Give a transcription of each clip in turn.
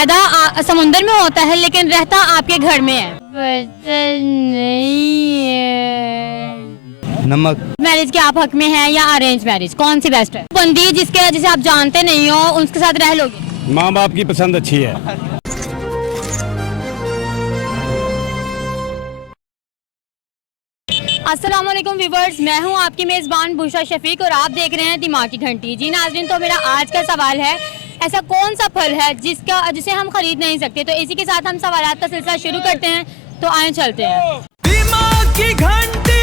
समुंदर में होता है लेकिन रहता आपके घर में है। पता नहीं है। नमक। मैरिज के आप हक में हैं या अरेंज मैरिज, कौन सी बेस्ट है? बंदी जिसे आप जानते नहीं हो उसके साथ रह लोगे? माँ बाप की पसंद अच्छी है। अस्सलाम वालेकुम व्यूवर्स, मैं हूं आपकी मेज़बान बुशरा शफीक और आप देख रहे हैं दिमाग की घंटी। जी नाज़रीन, तो मेरा आज का सवाल है, ऐसा कौन सा फल है जिसे हम खरीद नहीं सकते? तो इसी के साथ हम सवालात का सिलसिला शुरू करते हैं, तो आए चलते हैं। दिमाग की घंटी,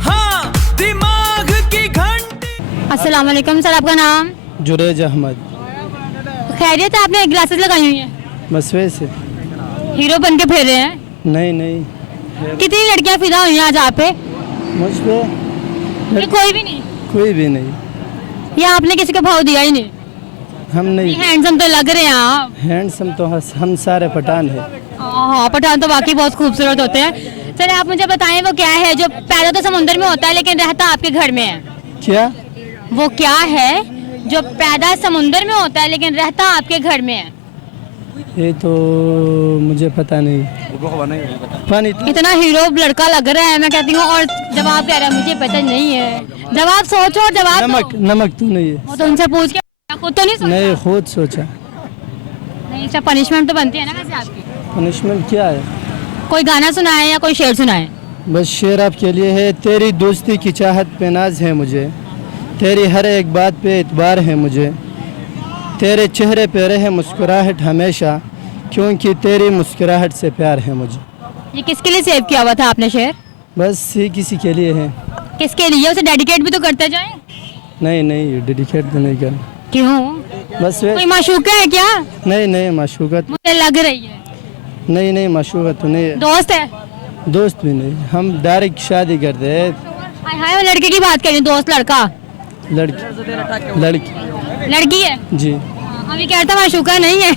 हाँ दिमाग की घंटी। अस्सलाम वालेकुम सर, आपका नाम? जुरेज अहमद। खैरियत है? आपने ग्लासेस लगाई हुई हैं, बस वैसे। हीरो बन के फिर रहे हैं। नहीं नहीं, कितनी लड़कियां फिदा हुई हैं आज आप पे? मुझ पे ये कोई भी नहीं? कोई भी नहीं। या आपने किसी को भाव दिया ही नहीं? हम नहीं। हैंडसम तो लग रहे हैं आप। हैंडसम तो हम सारे पठान हैं। हाँ, पठान तो वाकई बहुत खूबसूरत होते हैं। चलिए आप मुझे बताएं वो क्या है जो पैदा तो समुद्र में होता है लेकिन रहता आपके घर में है? क्या? वो क्या है जो पैदा समुद्र में होता है लेकिन रहता आपके घर में है? ये तो मुझे पता नहीं। पानी। इतना हीरो लड़का लग रहा है, मैं कहती हूँ, और जवाब कह रहा है मुझे पता नहीं है। जवाब सोचो और जवाब नमक। दो। नमक तो नहीं है। वो तो उनसे पूछ के खुद तो नहीं सोचा? नहीं, खुद सोचा। नहीं, इसका पनिशमेंट तो बनती है ना वैसे आपकी? पनिशमेंट क्या है? कोई गाना सुनाए या कोई शेर सुनाए? बस शेर आपके लिए है। तेरी दोस्ती की चाहत पे नाज है मुझे, तेरी हर एक बात पे इतबार है मुझे, तेरे चेहरे पे रहे मुस्कुराहट हमेशा, क्योंकि तेरी मुस्कुराहट से प्यार है मुझे। ये किसके लिए सेव किया हुआ था आपने शेर? बस ये किसी के लिए है। किसके लिए? उसे डेडिकेट भी तो करते जाए। नहीं नहीं, डेडिकेट तो नहीं कर। क्यों? बस कोई माशूका है क्या? नहीं नहीं, माशूकत। मुझे लग रही है। नहीं नहीं, माशूकत तो नहीं है। दोस्त है? दोस्त भी नहीं, हम डायरेक्ट शादी करते हैं। हाय हाय, वो लड़के की बात करें, दोस्त लड़का? लड़की। लड़की। लड़की है जी। अभी कहता माशूका नहीं है।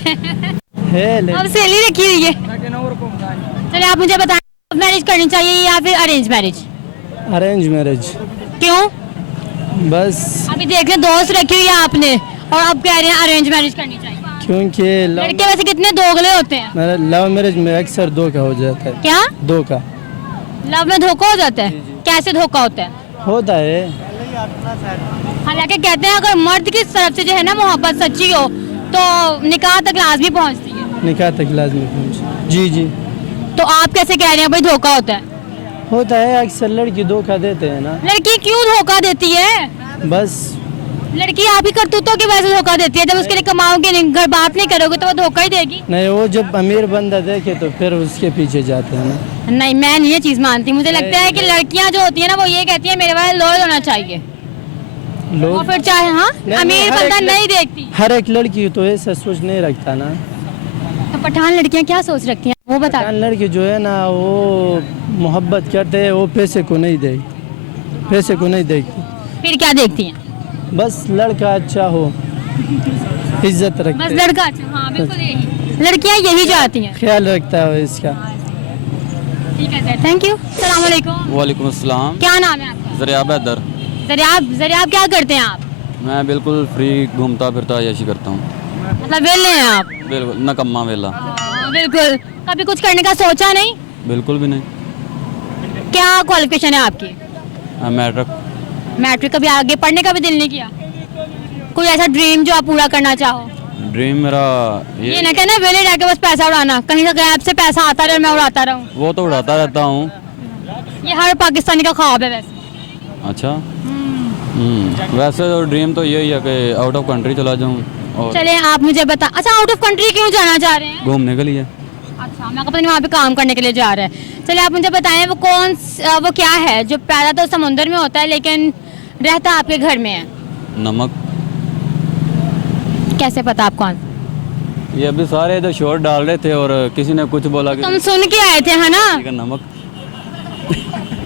अब सहेली रखी हुई है। चलिए आप मुझे बताएं, मैरिज करनी चाहिए या फिर अरेंज मैरिज? Arrange marriage. क्यों? बस अभी देख लें, दोस्त रखी हुई है आपने और अब कह रहे हैं अरेंज मैरिज करनी चाहिए। क्योंकि लड़के वैसे कितने दोगले होते हैं? मेरा लव मैरिज में अक्सर धोखा हो जाता है। क्या? धोखा। लव में धोखा हो जाता है? कैसे धोखा होता है? होता है। हालांकि कहते हैं अगर मर्द की तरफ से जो है ना मोहब्बत सच्ची हो तो निकाह तक लाजमी पहुंचती है। निकाह तक लाजमी पहुंच। जी जी। तो आप कैसे कह रहे हैं भाई धोखा होता है? होता है, अक्सर लड़की धोखा देते हैं ना। लड़की क्यों धोखा देती है? बस लड़की आप ही करतूतों की वजह से धोखा देती है। जब उसके लिए कमाओगे नहीं, घर बात नहीं करोगे तो वो धोखा ही देगी। नहीं, वो जब अमीर बंदा देखे तो फिर उसके पीछे जाते हैं ना। नहीं, मैं नहीं ये चीज मानती। मुझे लगता है कि लड़कियां जो होती है ना वो ये कहती है मेरे वाला लॉयल होना चाहिए, और लोग फिर चाहे हाँ अमीर हर बंदा एक नहीं देखती। हर एक लड़की तो ऐसा सोच नहीं रखता ना। तो पठान लड़कियां क्या सोच रखती हैं वो बता। लड़की जो है ना वो मोहब्बत करते हैं, वो पैसे को नहीं देगी, पैसे को नहीं देगी। फिर क्या देखती हैं? बस लड़का अच्छा हो, इज्जत बस रखते, लड़का अच्छा। हाँ बिल्कुल, यही लड़कियां यही चाहती हैं। ख्याल रखता है इसका। ठीक है सर, थैंक यू। अस्सलाम वालेकुम। वालेकुम अस्सलाम। क्या नाम है आपका? ज़रियाब हैदर। जरियाब क्या करते हैं आप? मैं बिल्कुल फ्री घूमता फिरता यशी करता हूँ। मतलब वेले हैं आप? बिल्कुल नकम्मा वेला। बिल्कुल। कभी कुछ करने का सोचा नहीं? बिल्कुल भी नहीं। क्या क्वालिफिकेशन है आपकी? मैट्रिक। मैट्रिक। कभी आगे पढ़ने का भी दिल नहीं किया? कोई ऐसा ड्रीम जो आप पूरा करना चाहो? ड्रीम मेरा ये ना कहना वेले रह के बस पैसा उड़ाना, कहीं से गैप से पैसा आता रहे मैं उड़ाता रहूं। वो तो उड़ाता रहता हूँ। ये हर पाकिस्तानी का ख्वाब है वैसे। अच्छा। वैसे तो ड्रीम तो यही है कि आउट ऑफ कंट्री चला जाऊँ और चले आप मुझे बता। अच्छा, आउट ऑफ कंट्री क्यों जाना चाह रहे हैं? घूमने के लिए। अच्छा, मैं पता नहीं वहाँ पे काम करने के लिए जा रहे हैं। चलिए आप मुझे बताएं वो क्या है जो पैदा तो समुद्र में होता है लेकिन रहता आपके घर में है? नमक। कैसे पता आपको? ये अभी सारे इधर शोर डाल रहे थे और किसी ने कुछ बोला कि तुम सुन के आए थे है ना? नमक।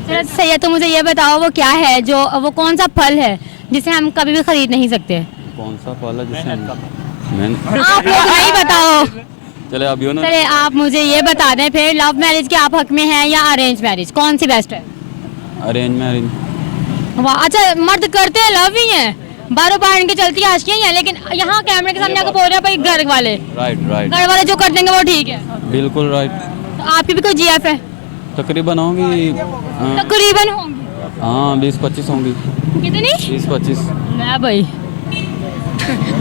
चलो सही है, तो मुझे ये बताओ वो क्या है जो वो कौन सा फल है जिसे हम कभी भी खरीद नहीं सकते? कौन सा फल है जिससे आप लोग नहीं बताओ। चले अभी ना। चले आप मुझे ये बता दें फिर, लव मैरिज के आप हक में हैं या अरेंज मैरिज, कौन सी बेस्ट है? Arrange marriage. वाह, अच्छा मर्द करते हैं लव ही है? बारों बाहर इनके चलती आशियां ही हैं, लेकिन यहाँ कैमरे के सामने आकर बोल रहे हैं भाई घर वाले राइट घर वाले जो कर देंगे वो ठीक है। बिल्कुल राइट। तो आपकी भी कोई जीएफ है? तकरीबन होंगी तकरीबन होंगी। हाँ 20-25 होंगी। कितनी? 20-25। मैं भाई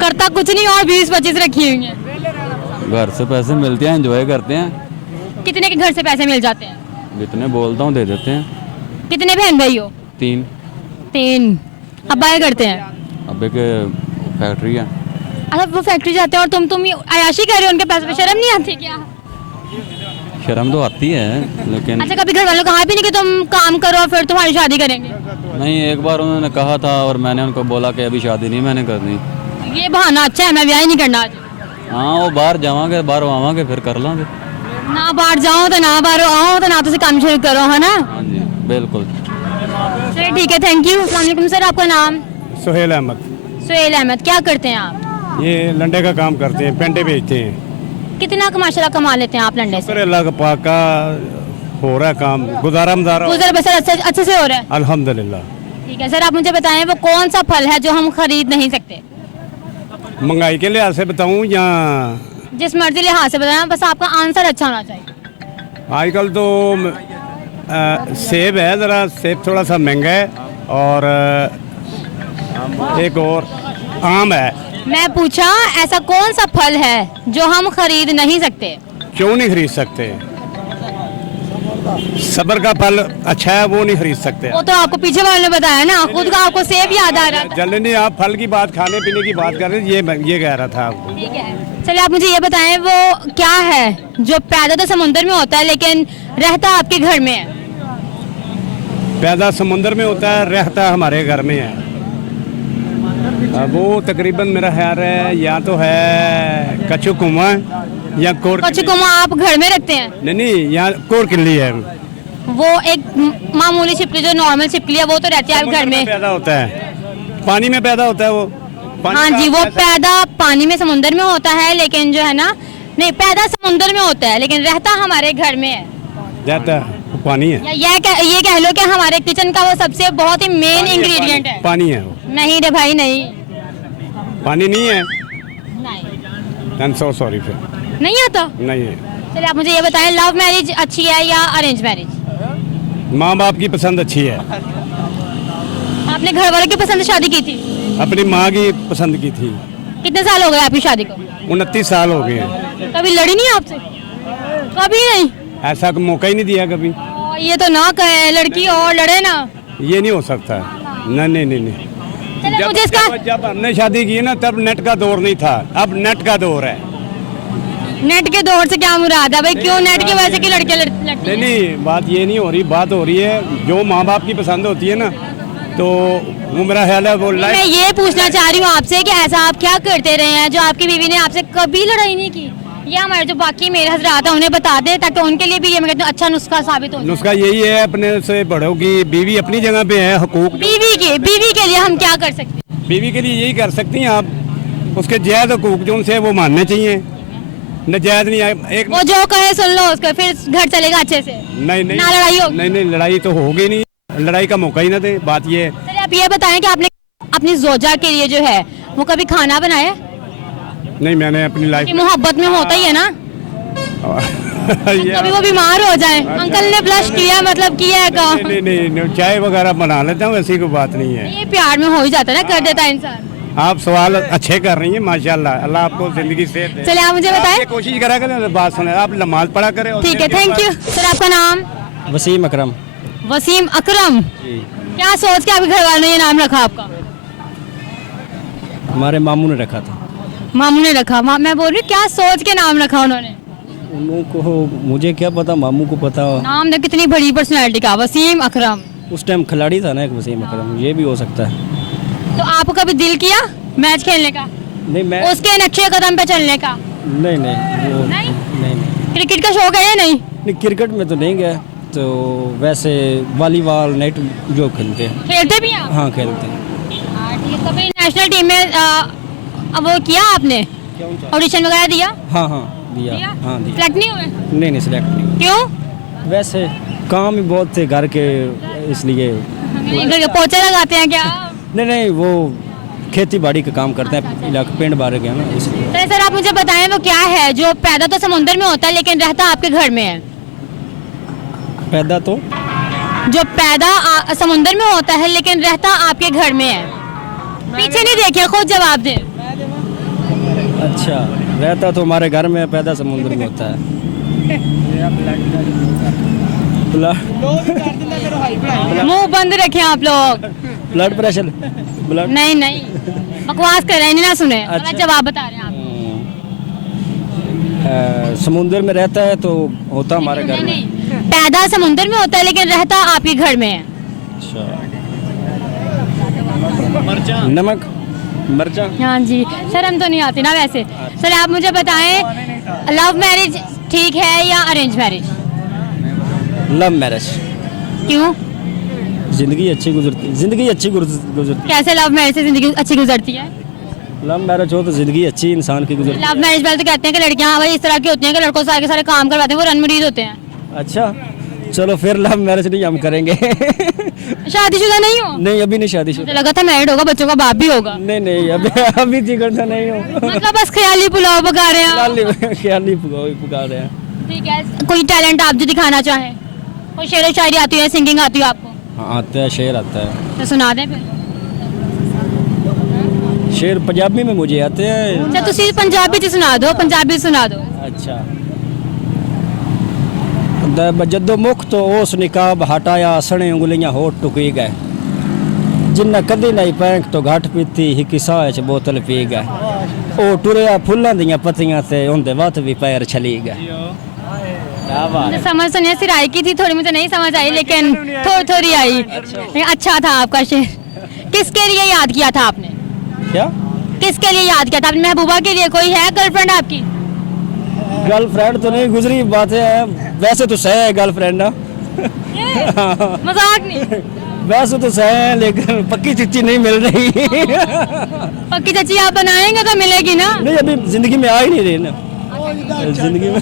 करता कुछ नहीं और 20-25 रखी हुई हैं। घर से पैसे मिलते हैं, एंजॉय करते हैं। कितने के घर से पैसे मिल जाते हैं? जितने बोलता हूँ दे देते हैं। कितने बहन भाई हो? 3। अब्बा क्या करते हैं? अबे के फैक्ट्री है। अच्छा वो फैक्ट्री जाते हैं और तुम अयाशी कर रहे हो उनके पैसे पे, शर्म नहीं आती क्या? शर्म तो आती है लेकिन अच्छा कभी घर वालों को कहा भी नहीं कि तुम काम करो और फिर तुम्हारी शादी करेंगे? नहीं, एक बार उन्होंने कहा था और मैंने उनको बोला कि अभी शादी नहीं मैंने करनी। ये बहाना अच्छा है, मैं ब्याह ही नहीं करना आज। हाँ वो बाहर जावांगे, बाहर आवांगे फिर कर लांगे। ना बाहर जाओ तो ना बाहर आओ तो ना तो काम शुरू करो, है ना? हाँ जी बिल्कुल। चलिए ठीक है, थैंक यू। अस्सलाम वालेकुम सर, आपका नाम? सुहेल अहमद। सुहेल अहमद। क्या करते हैं आप? ये लंडे का काम करते हैं, पेंटे बेचते हैं। कितना माशाल्लाह कमा लेते हैं आप लंडे से? शुक्र अल्लाह का पाक का हो रहा है काम, गुजारा मजारा गुजर बसर अच्छे से हो रहा है? अल्हम्दुलिल्लाह। ठीक है सर, आप मुझे बताएं वो कौन सा फल है जो हम खरीद नहीं सकते? महंगाई के लिहाज से बताऊं या जिस मर्जी लिहाज से बताएं, बस आपका आंसर अच्छा होना चाहिए। आजकल तो सेब है, ज़रा सेब थोड़ा सा महंगा है, और एक और आम है। मैं पूछा ऐसा कौन सा फल है जो हम खरीद नहीं सकते? क्यों नहीं खरीद सकते? सब्र का फल अच्छा है, वो नहीं खरीद सकते। वो तो आपको पीछे वाले ने बताया ना, खुद का आपको सेब याद आ रहा था। जल्दी नहीं, आप फल की बात, खाने पीने की बात कर रहे हैं, ये कह रहा था आपको। ठीक है, चलिए आप मुझे ये बताएं वो क्या है जो पैदा तो समुद्र में होता है लेकिन रहता आपके घर में है? पैदा समुंदर में होता है, रहता हमारे घर में है। वो तकरीबन मेरा ख्याल है या तो है कच्चू कुमा या कोर। कच्चू कुमा आप घर में रखते हैं? नहीं, यहाँ कोर किल्ली है। वो एक मामूली छिपकली जो नॉर्मल छिपकली है वो तो रहती है आप घर में? पैदा होता है, पानी में पैदा होता है वो। हाँ जी, वो पैदा पानी में समुंदर में होता है, लेकिन जो है ना, नहीं पैदा समुंदर में होता है लेकिन रहता हमारे घर में है। रहता वो पानी है। ये कह लो कि हमारे किचन का वो सबसे बहुत ही मेन इंग्रेडिएंट है। पानी है वो। नहीं रे भाई नहीं, पानी नहीं है। नहीं सो सॉरी फिर नहीं आता। नहीं है। चलिए आप मुझे ये बताएं लव मैरिज अच्छी है या अरेंज मैरिज? माँ बाप की पसंद अच्छी है। आपने घर वालों की पसंद से शादी की थी? अपनी माँ की पसंद की थी। कितने साल हो गए आपकी शादी को? 29 साल हो गए हैं। कभी लड़ी नहीं आपसे? कभी नहीं? ऐसा मौका ही नहीं दिया कभी। ये तो ना कहे लड़की और लड़े ना, ये नहीं हो सकता। नहीं। चलिए मुझे इसका जब हमने शादी की ना तब नेट का दौर नहीं था, अब नेट का दौर है। नेट के दौर से क्या मुराद है भाई? क्यों नेट की वजह से कि लड़के लड़ती हैं? नहीं, बात ये नहीं हो रही, बात हो रही है जो माँ बाप की पसंद होती है ना, तो वो मेरा ख्याल है वो मैं ये पूछना चाह रही हूँ आपसे कि ऐसा आप क्या करते रहे हैं जो आपकी बीवी ने आपसे कभी लड़ाई नहीं की? ये हमारे जो बाकी मेरे हजरात हैं उन्हें बता दे ताकि उनके लिए भी ये मैं कहती हूँ अच्छा नुस्खा साबित हो। नुस्खा यही है, अपने से बड़ों की, बीवी अपनी जगह पे है, हुकूक बीवी के लिए हम क्या कर सकते हैं? बीवी के लिए यही कर सकती हैं आप, उसके जायज हुकूक जो उनसे वो मानने चाहिए, नजायज नहीं। एक वो जो कहे सुन लो उसका, फिर घर चलेगा अच्छे से। नहीं ना लड़ाई होगी? नहीं, लड़ाई तो होगी नहीं, लड़ाई का मौका ही ना दे। बात ये है। चलिए आप ये बताएं कि आपने अपनी जोजा के लिए जो है वो कभी खाना बनाया? नहीं, मैंने अपनी लाइफ मोहब्बत में होता ही है ना, कभी वो बीमार हो जाए। अंकल ने ब्लश किया मतलब किया है काम। नहीं, चाय वगैरह बना लेता हूँ, ऐसी कोई बात नहीं है। ये प्यार में हो ही जाता है ना, कर देता है इंसान। आप सवाल अच्छे कर रही हैं माशाल्लाह, अल्लाह आपको जिंदगी से दे। चलिए आप मुझे बताएं। कोशिश करा करें, बात सुने, आप नमाज पढ़ा करें। ठीक है, थैंक यू सर। आपका नाम? वसीम अकरम। वसीम अकरम। क्या सोच के आपके घर वालों ने ये नाम रखा आपका? हमारे मामू ने रखा था। मामू ने रखा? मैं बोल रही हूँ क्या सोच के नाम रखा उन्होंने? उनको मुझे क्या पता, मामू को पता। नाम देख कितनी बड़ी पर्सनैलिटी का, वसीम अकरम। उस टाइम खिलाड़ी था ना एक वसीम अकरम, ये भी हो सकता है। तो आपको कभी दिल किया मैच खेलने का? नहीं, मैं उसके नक्शे कदम पे चलने का? नहीं, वो नहीं। क्रिकेट का शौक है या नहीं? नहीं, क्रिकेट में तो नहीं गया, तो वैसे वॉलीबॉल नेट जो खेलते हैं। खेलते भी हैं? हाँ खेलते हैं। ठीक है, कभी नेशनल टीम में अब वो किया आपने, ऑडिशन वगैरह दिया? हाँ दिया। हाँ दिया। सिलेक्ट नहीं हुए? नहीं सिलेक्ट नहीं। क्यों? वैसे काम ही बहुत थे घर के, इसलिए। घर के पोछे लगाते हैं क्या? नहीं, वो खेती बाड़ी का काम करते हैं, इलाका पिंड बारे के हैं ना, इसलिए। चलिए सर, आप मुझे बताएं वो क्या है जो पैदा तो समुद्र में होता है लेकिन रहता आपके घर में है? पैदा तो जो पैदा समुद्र में होता है लेकिन रहता आपके घर में है। पीछे नहीं देखिए, खुद जवाब दें। अच्छा, रहता तो हमारे घर में, पैदा समुद्र में होता है। मुंह बंद रखें आप लोग। ब्लड प्रेशर, ब्लड नहीं नहीं, बकवास कर रहे हैं, नहीं ना सुने। अच्छा। गलत जवाब बता रहे हैं आप। समुद्र में रहता है तो होता हमारे घर नहीं में। नहीं, पैदा समुद्र में होता है लेकिन रहता आपके घर में है। अच्छा, नमक, मरचा। हाँ जी, शर्म तो नहीं आती ना वैसे। सर आप मुझे बताएं, लव मैरिज ठीक है या अरेंज मैरिज? Love marriage. क्यों? जिंदगी अच्छी गुजरती, जिंदगी अच्छी गुजरती। कैसे लव मैरिज से जिंदगी अच्छी गुजरती है? लव मैरिज हो तो जिंदगी अच्छी इंसान की गुजरती। लव मैरिज वाले तो कहते हैं कि लड़कियां भाई इस तरह की होती हैं कि लड़कों से सारे काम करवाते हैं, वो रनमरीज होते हैं। अच्छा, चलो फिर लव मैरिज नहीं हम करेंगे। शादीशुदा नहीं हो? नहीं, अभी नहीं मुझे शादीशुदा। लगा था मैरिड होगा, बच्चों का बाप भी होगा। नहीं नहीं, अभी जिक्र तो नहीं हो। मतलब बस ख्याली पुलाव पका रहे हैं आप। ख्याली पुकार रहे हैं। ठीक है, कोई टैलेंट आप जो दिखाना चाहें? कोई शेर व शायरी आती है, सिंगिंग आती है आपको? हाँ, आता है, शेर आता है। तो सुना दें फिर। शेर पंजाबी में मुझे आते हैं। अच्छा, ਤੁਸੀਂ पंजाबी च सुना दो, पंजाबी सुना दो। अच्छा, जदों मुख तो उस निकाब हटाया, सने उंगलियां होठ टुकी गए, जिन्ना कदी नहीं पैंक तो घट पीती ही किसा च बोतल पी गए, ओ टुरिया फुल्लां दियां पत्तियां ते उंदे वत भी पैर छली गए। मुझे समझ तो नहीं, सिराई की थी थोड़ी, मुझे नहीं समझ आई लेकिन थोड़ी थोड़ी आई। लेकिन अच्छा था आपका शेर। किसके लिए याद किया था आपने? क्या किसके लिए याद किया था आपने? महबूबा के लिए? कोई है गर्लफ्रेंड आपकी? गर्लफ्रेंड तो नहीं, गुजरी बातें हैं, वैसे तो सही है गर्लफ्रेंड ना। मजाक नहीं। वैसे तो सही है लेकिन पक्की चिच्ची नहीं मिल रही। पक्की चाची आप बनाएंगे तो मिलेगी ना? नहीं, अभी जिंदगी में आ ही नहीं रही ना, जिंदगी में।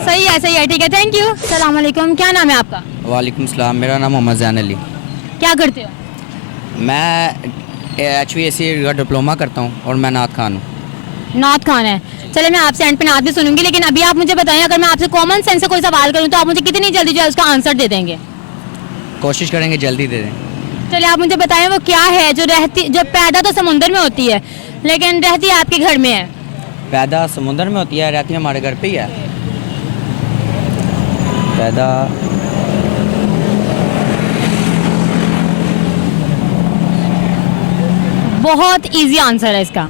सही है, ठीक है, थैंक यू। सलाम अलैकुम, क्या नाम है आपका? वालेकुम सलाम, मेरा नाम मोहम्मद जैन अली। क्या करते हो? मैं HVAC का डिप्लोमा करता हूँ और मैं नात खान हूँ। नात खान है। चले मैं आपसे एंड पे नात भी सुनूंगी, लेकिन अभी आप मुझे बताएं, अगर मैं आपसे कॉमन सेंस से कोई सवाल करूं तो आप मुझे कितनी जल्दी जो है उसका आंसर दे देंगे? कोशिश करेंगे जल्दी दे दें। चलिए आप मुझे बताएं वो क्या है जो पैदा तो समुद्र में होती है लेकिन रहती आपके घर में है? पैदा समुद्र में होती है, रहती हमारे घर पे ही है। पैदा बहुत इजी आंसर है इसका।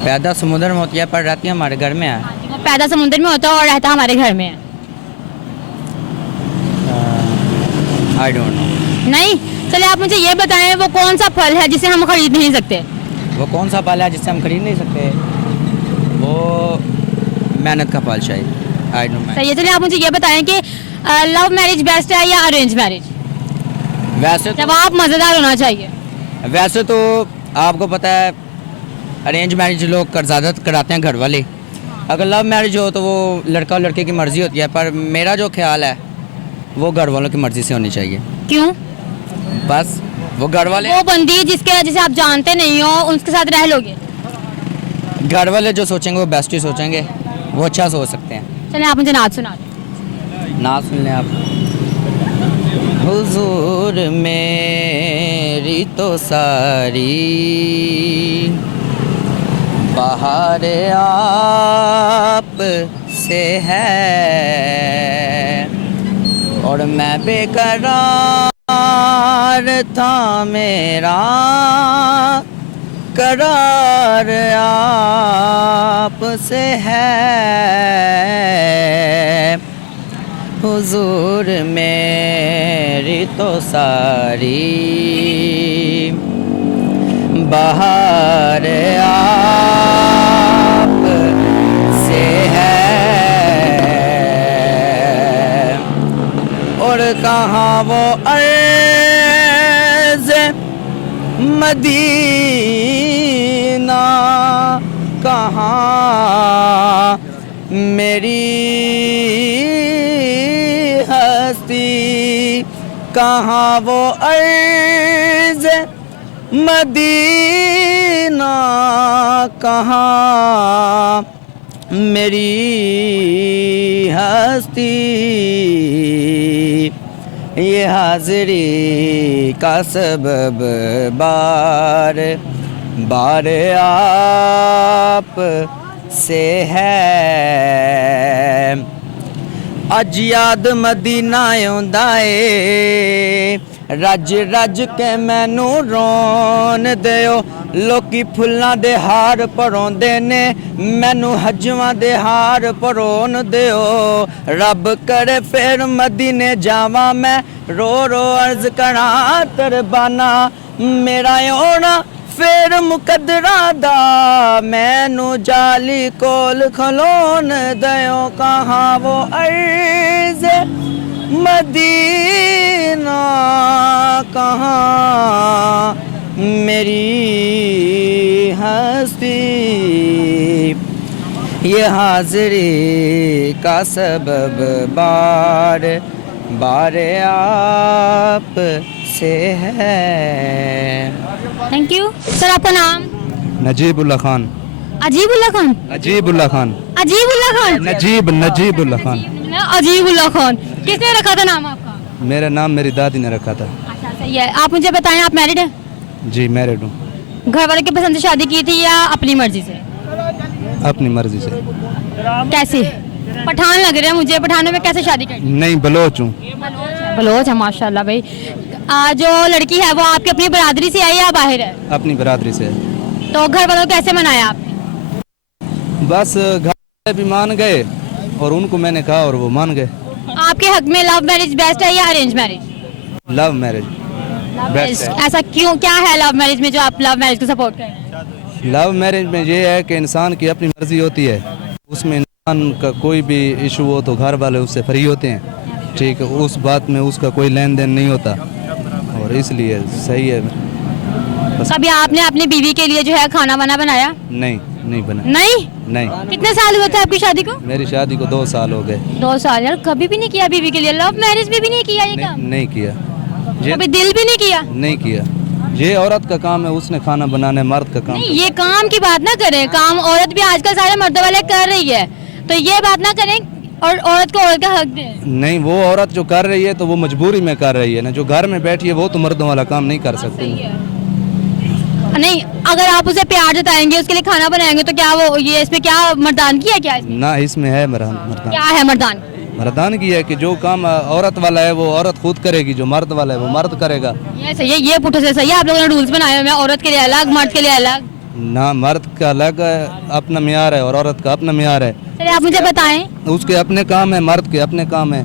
पैदा समुद्र में होती है पर रहती हमारे घर में है। वो पैदा समुद्र में होता है और रहता हमारे घर में है। I don't know. नहीं, चलिए आप मुझे ये बताएं वो कौन सा फल है जिसे हम खरीद नहीं सकते? वो कौन सा फल है जिससे हम खरीद नहीं सकते? वो मेहनत का फल शायद। I don't know. सही है। चलिए आप मुझे ये बताएं कि लव मैरिज बेस्ट है या अरेंज मैरिज? वैसे तो, जवाब मज़ेदार होना चाहिए। वैसे तो आपको पता है अरेंज मैरिज लोग ज़्यादा कराते हैं घर वाले। अगर लव मैरिज हो तो वो लड़का और लड़के की मर्ज़ी होती है, पर मेरा जो ख्याल है वो घर वालों की मर्ज़ी से होनी चाहिए। क्यों? बस वो घर वाले, वो बंदी जिसे आप जानते नहीं हो उसके साथ रह लोगे? घर वाले जो सोचेंगे वो बेस्ट ही सोचेंगे, वो अच्छा सोच सकते हैं। चलिए आप मुझे नात सुना दें। ना सुन लें आप। हुजूर मेरी तो सारी बहार आप से है और मैं बेकरार था, मेरा करार आप से है। हुजूर मेरी तो सारी बहार आप से है और कहाँ वो अर्ज़ मदीना, कहाँ मेरी हस्ती, कहाँ वो अर्ज़ मदीना कहाँ मेरी हस्ती, ये हाज़री का सबब बार बार आप से है। अज याद मदीना आउंदा ए, रज रज के मैनू रोन दिओ। लोकी फुल्लां दे हार परोंदे ने, मैनू हजवां दे हार परोन दिओ। रब करे फिर मदीने जावां मैं, रो रो अर्ज करां तरबाना। मेरा ओना फिर मुकदरा दा, मैनू जाली कोल खलोन दयो। कहाँ वो अर्ज मदीना कहाँ मेरी हस्ती, ये हाज़री का सबब बार बार आप से है। Thank you sir. आपका नाम? नजीबुल्ला खान। अजीबुल्ला खान? अजीबुल्ला खान। अजीबुल्ला खान? नजीबुल्ला खान। अजीबुल्ला खान किसने रखा था नाम आपका? मेरा नाम मेरी दादी ने रखा था। अच्छा सही है। आप मुझे बताएं, आप मैरिड हैं? जी मैरिड हूँ। घर वाले की पसंद से शादी की थी या अपनी मर्जी से? अपनी मर्जी से। कैसे? पठान लग रहे हैं मुझे, पठानों में कैसे शादी करनी? नहीं बलोच हूँ। बलोच है माशाल्लाह भाई। जो लड़की है वो आपकी अपनी बरादरी से आई या बाहर है? अपनी बरादरी से। तो घर वालों को कैसे मनाया आपने? बस घर भी मान गए और उनको मैंने कहा और वो मान गए। आपके हक में लव मैरिज बेस्ट है या arrange marriage? Love marriage best है। ऐसा क्यों, क्या है लव मैरिज में जो आप लव मैरिज को सपोर्ट करें? लव मैरिज में ये है कि इंसान की अपनी मर्जी होती है, उसमें इंसान का कोई भी इशू हो तो घर वाले उससे फ्री होते हैं, ठीक है, उस बात में उसका कोई लेन देन नहीं होता और इसलिए सही है। कभी आपने अपनी बीवी के लिए जो है खाना वाना बनाया? नहीं बना। नहीं। कितने साल हुए थे आपकी शादी को? मेरी शादी को 2 साल हो गए। 2 साल। यार कभी भी नहीं किया बीवी के लिए लव मैरिज में भी नहीं किया ये काम? नहीं किया। कभी दिल भी नहीं किया? नहीं किया। ये औरत का काम है, उसने खाना बनाना है, मर्द का काम। नहीं, ये काम की बात ना करें, काम औरत भी आजकल सारे मर्दों वाले कर रही है, तो ये बात ना करें और औरत को औरत का हक दें। नहीं, वो औरत जो कर रही है तो वो मजबूरी में कर रही है ना, जो घर में बैठी है वो तो मर्दों वाला काम नहीं कर सकती। नहीं, अगर आप उसे प्यार जताएंगे, उसके लिए खाना बनाएंगे तो क्या वो ये इसमें क्या मर्दान की है? क्या इसमें? ना इसमें है मर्दान। क्या है मर्दान? मर्दान की है कि जो काम औरत वाला है वो औरत खुद करेगी, जो मर्द वाला है वो मर्द करेगा। ये सही है, ये पुट्ठे से सही है। आप लोगों ने रूल्स बनाए हुए हैं, औरत के लिए अलग, मर्द के लिए अलग। ना, मर्द का अलग अपना मियार है और औरत का अपना मियार है। चलिए आप मुझे बताएं। उसके अपने काम है, मर्द के अपने काम है।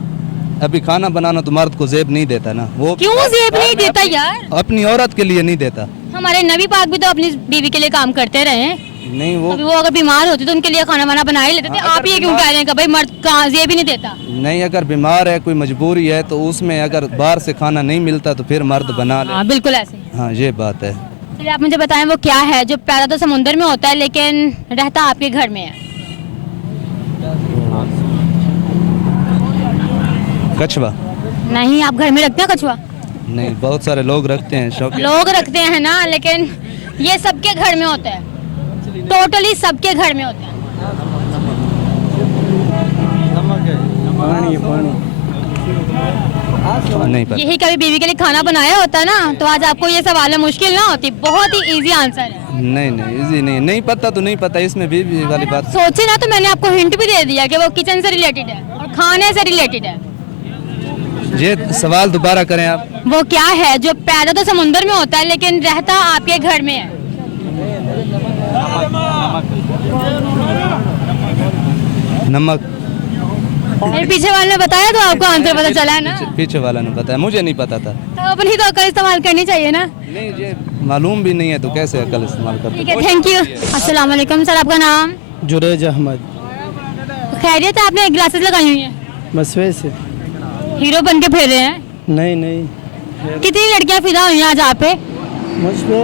अभी खाना बनाना तो मर्द को जेब नहीं देता ना, वो क्यों जेब नहीं देता यार? अपनी औरत के लिए नहीं देता। हमारे नबी पाक भी तो अपनी बीवी के लिए काम करते रहे हैं। नहीं, वो अभी वो अगर बीमार होती तो उनके लिए खाना वाना बना ही लेते थे। आप ये क्यों कह रहे हैं कि भाई मर्द कहाँ जेब ही नहीं देता? नहीं, अगर बीमार है, कोई मजबूरी है तो उसमें अगर बाहर से खाना नहीं मिलता तो फिर मर्द बना ले। हाँ बिल्कुल ऐसे ही। हाँ, ये बात है। चलिए आप मुझे बताएं वो क्या है जो पैदा तो समुद्र में होता है लेकिन रहता आपके घर में है? कछुआ। नहीं, आप घर में रखते हैं कछुआ? नहीं, बहुत सारे लोग रखते हैं, शौक। लोग रखते हैं ना, लेकिन ये सबके घर में होता है, टोटली सबके घर में होता है। नहीं पता। यही कभी बीवी के लिए खाना बनाया होता ना तो आज आपको ये सवाल मुश्किल ना होती। बहुत ही इजी आंसर है। नहीं, इजी नहीं पता तो नहीं पता, इसमें भी वाली बात। सोचे ना, तो मैंने आपको हिंट भी दे दिया कि वो किचन से रिलेटेड है और खाने से रिलेटेड है। ये सवाल दोबारा करें आप। वो क्या है जो पैदा तो समुद्र में होता है लेकिन रहता आपके घर में है? नमक। मेरे पीछे वाले ने बताया तो आपको आंसर पता चला है ना? पीछे वाला ने बताया, मुझे नहीं पता था। तो अपनी तो अकल इस्तेमाल करनी चाहिए ना। नहीं, ये मालूम भी नहीं है तो कैसे अकल इस्तेमाल करते? ठीक है, थैंक यू। अस्सलाम वालेकुम सर, आपका नाम? जुरेज अहमद। खैरियत है? आपने ग्लासेस लगाई हुई हैं, मसवे से। हीरो बन के फिर रहे हैं। नहीं, कितनी लड़कियां फिदा हुई हैं आज आप पे? मुझ पे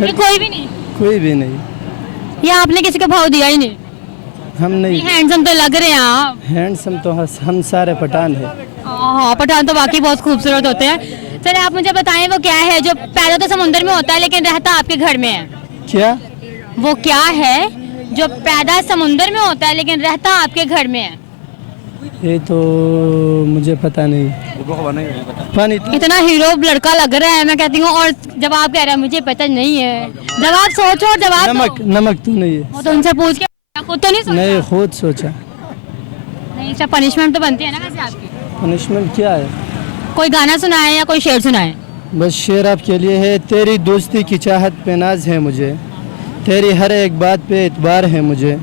ये कोई भी नहीं? कोई भी नहीं। या आपने किसी को भाव दिया ही नहीं? हम नहीं। हैंडसम तो लग रहे हैं आप। हैंडसम तो हम सारे पठान हैं। हाँ, पठान तो बाकी बहुत खूबसूरत होते हैं। सर आप मुझे बताएं वो क्या है जो पैदा तो समुद्र में होता है लेकिन रहता आपके घर में है? क्या? वो क्या है जो पैदा समुद्र में होता है लेकिन रहता आपके घर में है? ये तो मुझे पता नहीं। पानी इतना हीरो लड़का लग रहा है, मैं कहती हूँ, और जवाब कह रहा है मुझे पता नहीं है। जवाब सोचो और जवाब नमक, दो। नमक तो नहीं है। वो तो उनसे पूछ के खुद तो नहीं सोचा? नहीं, खुद सोचा। नहीं, इसका पनिशमेंट तो बनती है ना वैसे आपकी। पनिशमेंट क्या है? कोई गाना सुनाए या कोई शेर सुनाए? बस शेर आपके लिए है। तेरी दोस्ती की चाहत पे नाज है मुझे, तेरी हर एक बात पे एतबार है मुझे,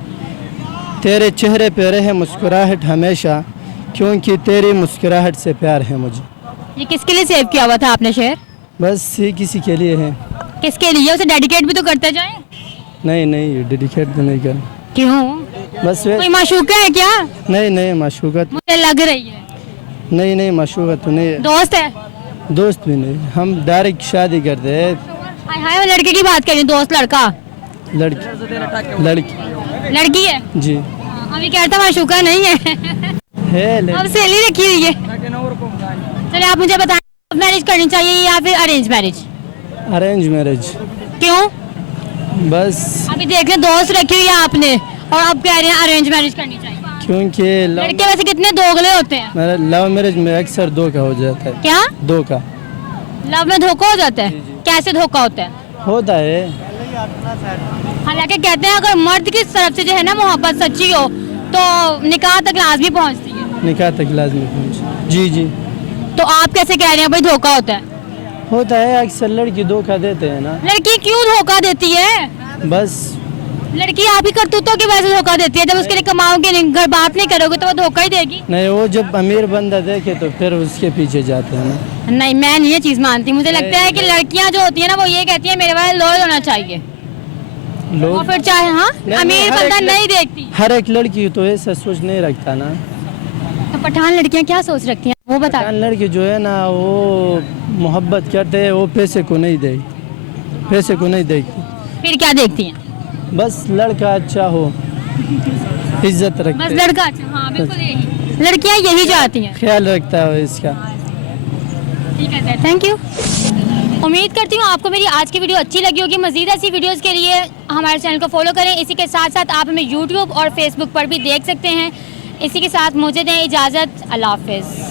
तेरे चेहरे पे रहे मुस्कुराहट हमेशा, क्योंकि तेरी मुस्कुराहट से प्यार है मुझे। ये किसके लिए सेव किया हुआ था आपने शेर? बस ये किसी के लिए है। किसके लिए? उसे डेडिकेट भी तो करते जाए। नहीं नहीं, डेडिकेट तो नहीं कर। क्यों? बस वे कोई माशूका है क्या? नहीं नहीं, माशूकत मुझे लग रही है। नहीं नहीं, माशूकत तो नहीं है। दोस्त है? दोस्त भी नहीं, हम डायरेक्ट शादी करते हैं। हाय हाय, वो लड़के की बात करें, दोस्त लड़का? लड़की लड़की लड़की है जी अभी कहता माशूका नहीं है। है अब सहेली रखी हुई है। चलिए आप मुझे बताएं, मैरिज करनी चाहिए या फिर अरेंज मैरिज? Arrange marriage. क्यों? बस अभी देख रहे दोस्त रखी हुई है आपने और अब कह रहे हैं अरेंज मैरिज करनी चाहिए। क्योंकि लड़के वैसे कितने दोगले होते हैं? मेरा लव मैरिज में अक्सर धोखा हो जाता है। क्या? धोखा लव में धोखा हो जाता है? कैसे धोखा होता है? होता है। हालांकि कहते हैं अगर मर्द की तरफ से जो है ना मोहब्बत सच्ची हो तो निकाह तक लाजमी पहुंचती है। निकाह तक लाजमी पहुंच। जी जी। तो आप कैसे कह रहे हैं भाई धोखा होता है? होता है, अक्सर लड़की धोखा देते हैं ना। लड़की क्यों धोखा देती है? बस लड़की आप ही करतूतों की वजह से धोखा देती है। जब उसके लिए कमाओगे नहीं, घर बात नहीं करोगे तो वो धोखा ही देगी। नहीं, वो जब अमीर बंदा देखे तो फिर उसके पीछे जाते हैं ना। नहीं, मैं नहीं ये चीज मानती। मुझे लगता है कि लड़कियां जो होती है ना वो ये कहती है मेरे वाला लॉयल होना चाहिए। वो लोग फिर चाहे हाँ नहीं, अमीर हर बंदा एक नहीं देखती। हर एक लड़की तो ऐसा सोच नहीं रखता ना। तो पठान लड़कियां क्या सोच रखती हैं वो बता। लड़की जो है ना वो मोहब्बत करते हैं, वो पैसे को नहीं देगी, पैसे को नहीं देगी। फिर क्या देखती हैं? बस लड़का अच्छा हो, इज्जत बस रखते, लड़का अच्छा। हाँ बिल्कुल यही लड़कियां यही चाहती हैं। ख्याल रखता है इसका। ठीक है सर, थैंक यू। उम्मीद करती हूँ आपको मेरी आज की वीडियो अच्छी लगी होगी। मजीद ऐसी वीडियोस के लिए हमारे चैनल को फॉलो करें। इसी के साथ साथ आप हमें यूट्यूब और फेसबुक पर भी देख सकते हैं। इसी के साथ मुझे दें इजाज़त। अल्लाह हाफिज़।